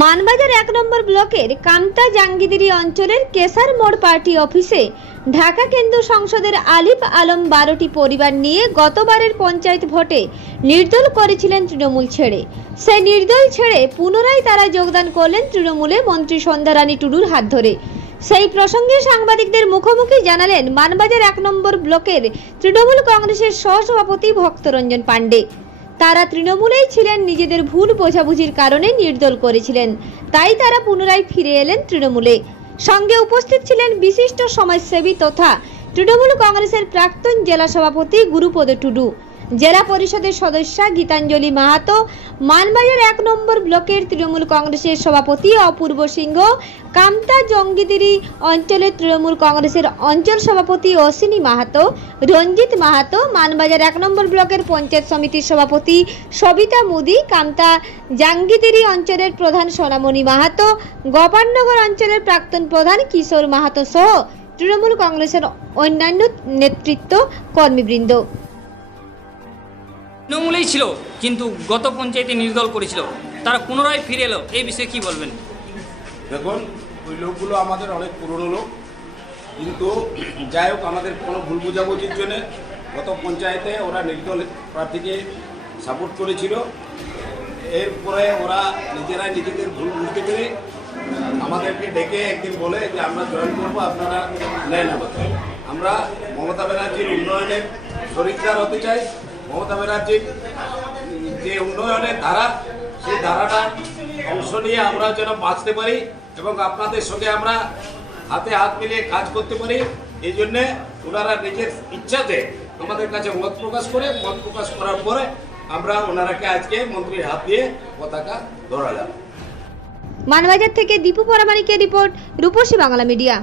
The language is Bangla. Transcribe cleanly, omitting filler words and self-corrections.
মানবাজার ১ নম্বর ব্লকের কামতা জাঙ্গিদিরি অঞ্চলের কেসার মোড় পার্টি অফিসে ঢাকা কেন্দ্রীয় সংসদের আলিফ আলম ১২টি পরিবার নিয়ে গতবারের পঞ্চায়েত ভোটে নির্দল করেছিলেন তৃণমূল ছেড়ে। সেই নির্দল ছেড়ে পুনরায় তারা যোগদান করলেন তৃণমূলে মন্ত্রী সন্ধ্যা রানী টুডুর হাত ধরে। সেই প্রসঙ্গে সাংবাদিকদের মুখোমুখি জানালেন মানবাজার ১ নম্বর ব্লকের তৃণমূল কংগ্রেসের সহসভাপতি ভক্তরঞ্জন পাণ্ডে। তারা তৃণমূলেই ছিলেন, নিজেদের ভুল বোঝাবুঝির কারণে নির্দল করেছিলেন, তাই তারা পুনরায় ফিরে এলেন তৃণমূলে। সঙ্গে উপস্থিত ছিলেন বিশিষ্ট সমাজসেবী তথা তৃণমূল কংগ্রেসের প্রাক্তন জেলা সভাপতি গুরুপদ টুডু, জেলা পরিষদের সদস্য গীতাঞ্জলি মাহাতো, মানবাজার ১ নম্বর ব্লকের তৃণমূল কংগ্রেসের সভাপতি অপূর্ব সিংহ, কামতা জঙ্গিদিরি অঞ্চলের তৃণমূল কংগ্রেসের অঞ্চল সভাপতি অশ্বিনী মাহাতো, রঞ্জিত মাহাতো, মানবাজার ১ নম্বর ব্লকের পঞ্চায়েত সমিতির সভাপতি সবিতা মুদি, কামতা জাঙ্গিদিরি অঞ্চলের প্রধান সোনামণি মাহাতো, গোপালনগর অঞ্চলের প্রাক্তন প্রধান কিশোর মাহাতো সহ তৃণমূল কংগ্রেসের অন্যান্য নেতৃত্ব কর্মীবৃন্দ। তৃণমূলেই ছিল কিন্তু গত পঞ্চায়েতে নির্দল করেছিল, তারা পুনরায় ফিরে এলো, এই বিষয়ে কি বলবেন? দেখুন, ওই লোকগুলো আমাদের অনেক পুরনো লোক, কিন্তু যাই হোক আমাদের কোনো ভুল বোঝাবুঝির জন্য গত পঞ্চায়েতে ওরা নির্দল প্রার্থীকে সাপোর্ট করেছিল। এরপরে ওরা নিজেরাই নিজেদের ভুল বুঝতে পেরে আমাদেরকে ডেকে একদিন বলে যে আমরা জয়েন করবো, আপনারা নেন আমাকে। আমরা মমতা ব্যানার্জির উন্নয়নের শরিকদার হতে চাই। মমতা ব্যানার্জির যে উন্নয়নের ধারা, সেই ধারাটা অংশ নিয়ে আমরা যেন বাঁচতে পারি এবং আপনাদের সঙ্গে আমরা হাতে হাত মিলিয়ে কাজ করতে পারি। এই জন্যে ওনারা নিজের ইচ্ছাতে আমাদের কাছে মত প্রকাশ করার পরে আমরা ওনারাকে আজকে মন্ত্রীর হাত দিয়ে পতাকা ধরালাম। মানবাজার থেকে দীপু পরামানিকের রিপোর্ট, রূপসী বাংলা মিডিয়া।